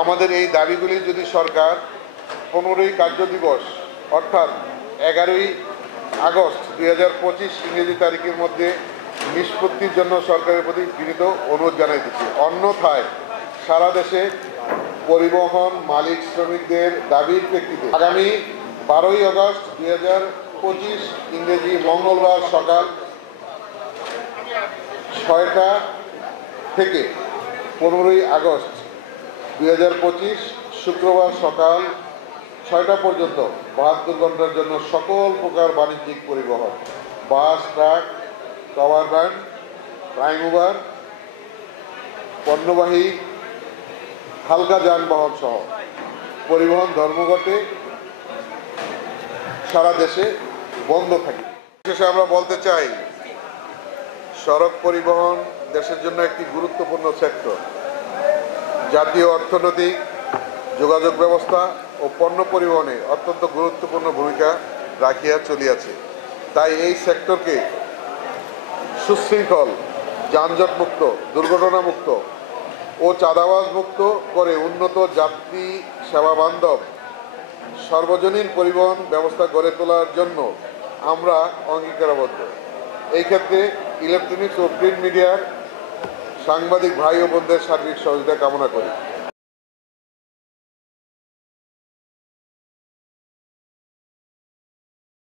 আমাদের এই দাবিগুলি যদি সরকার 15ই কার্য দিবস অর্থাৎ 11ই আগস্ট 2025 ইংরেজি তারিখের মধ্যে নিষ্পত্তির জন্য সরকারের প্রতি বিনীত অনুরোধ জানাইতেছি। অন্যথায় সারা দেশে পরিবহন মালিক শ্রমিকদের দাবির প্রেক্ষিতে আগামী 12ই আগস্ট 2025 ইংরেজি মঙ্গলবার সকাল 6টা থেকে 15ই আগস্ট 2025 শুক্রবার সকাল 6টা পর্যন্ত 72 ঘন্টার জন্য সকল প্রকার বাণিজ্যিক পরিবহন bus, truck, cover van, prime mover, পণ্যবাহী হালকা যানবাহন সহ পরিবহন ধর্মঘটে সারা দেশে বন্ধ থাকে। শেষে আমরা বলতে চাই, সড়ক পরিবহন দেশের জন্য একটি গুরুত্বপূর্ণ সেক্টর। জাতীয় অর্থনৈতিক যোগাযোগ ব্যবস্থা ও পণ্য পরিবহনে অত্যন্ত গুরুত্বপূর্ণ ভূমিকা রাখিয়া চলিয়াছে। তাই এই সেক্টরকে সুশৃঙ্খল, যানজটমুক্ত, দুর্ঘটনামুক্ত ও চাঁদাবাজ মুক্ত করে উন্নত যাত্রী সেবা বান্ধব সর্বজনীন পরিবহন ব্যবস্থা গড়ে তোলার জন্য আমরা অঙ্গীকারবদ্ধ। এই ক্ষেত্রে ইলেকট্রনিক্স ও প্রিন্ট মিডিয়ার সাংবাদিক ভাই ও বোনদের সার্বিক সহযোগিতা কামনা করি।